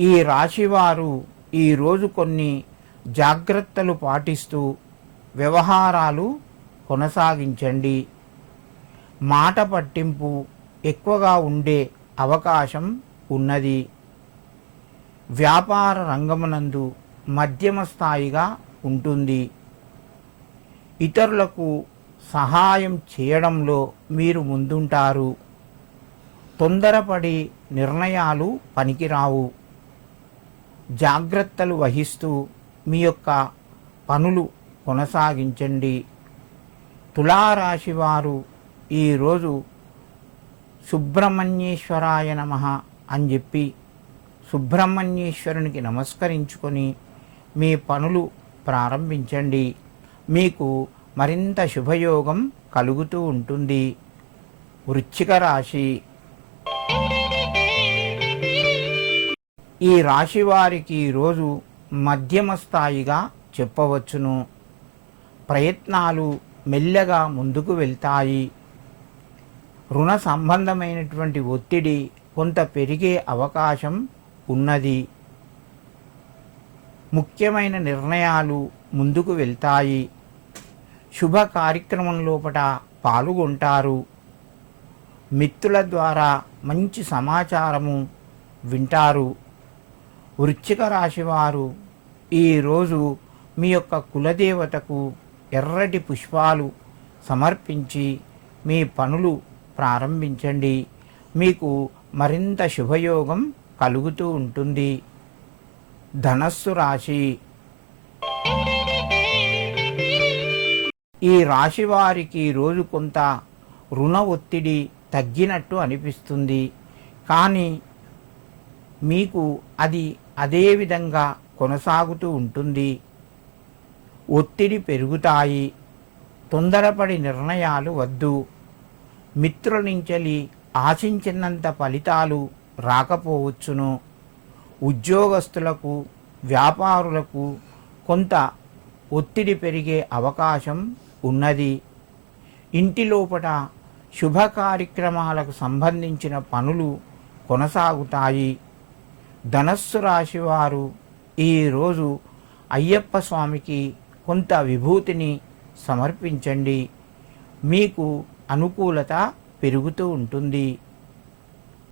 ఈ రాశివారు ఈరోజు కొన్ని జాగ్రత్తలు పాటిస్తూ వ్యవహారాలు కొనసాగించండి. మాట పట్టింపు ఎక్కువగా ఉండే అవకాశం ఉన్నది. వ్యాపార రంగమునందు మధ్యమ స్థాయిగా ఉంటుంది. ఇతరులకు సహాయం చేయడంలో మీరు ముందుంటారు. తొందరపడి నిర్ణయాలు పనికిరావు. జాగ్రత్తలు వహిస్తూ మీ యొక్క పనులు కొనసాగించండి. తులారాశి వారు ఈరోజు సుబ్రహ్మణ్యేశ్వరాయ నమః అని చెప్పి సుబ్రహ్మణ్యేశ్వరునికి నమస్కరించుకొని మీ పనులు ప్రారంభించండి. మీకు మరింత శుభయోగం కలుగుతూ ఉంటుంది. వృశ్చిక రాశి. ఈ రాశి వారికి ఈరోజు మధ్యమ స్థాయిగా చెప్పవచ్చును. ప్రయత్నాలు మెల్లగా ముందుకు వెళ్తాయి. రుణ సంబంధమైనటువంటి ఒత్తిడి కొంత పెరిగే అవకాశం ఉన్నది. ముఖ్యమైన నిర్ణయాలు ముందుకు వెళ్తాయి. శుభ కార్యక్రమం లోపల పాల్గొంటారు. మిత్రుల ద్వారా మంచి సమాచారము వింటారు. వృశ్చిక రాశి వారు ఈరోజు మీ యొక్క కులదేవతకు ఎర్రటి పుష్పాలు సమర్పించి మీ పనులు ప్రారంభించండి. మీకు మరింత శుభయోగం కలుగుతూ ఉంటుంది. ధనస్సు రాశి. ఈ రాశి వారికి ఈరోజు కొంత రుణ ఒత్తిడి తగ్గినట్టు అనిపిస్తుంది. కానీ మీకు అది అదే విధంగా కొనసాగుతూ ఉంటుంది. ఒత్తిడి పెరుగుతాయి. తొందరపడి నిర్ణయాలు వద్దు. మిత్రుల నుంచి ఆశించినంత ఫలితాలు రాకపోవచ్చును. ఉద్యోగస్తులకు వ్యాపారులకు కొంత ఒత్తిడి పెరిగే అవకాశం ఉన్నది. ఇంటి లోపల శుభ కార్యక్రమాలకు సంబంధించిన పనులు కొనసాగుతాయి. ధనస్సు రాశి వారు ఈరోజు అయ్యప్ప స్వామికి కొంత విభూతిని సమర్పించండి. మీకు అనుకూలత పెరుగుతూ ఉంటుంది.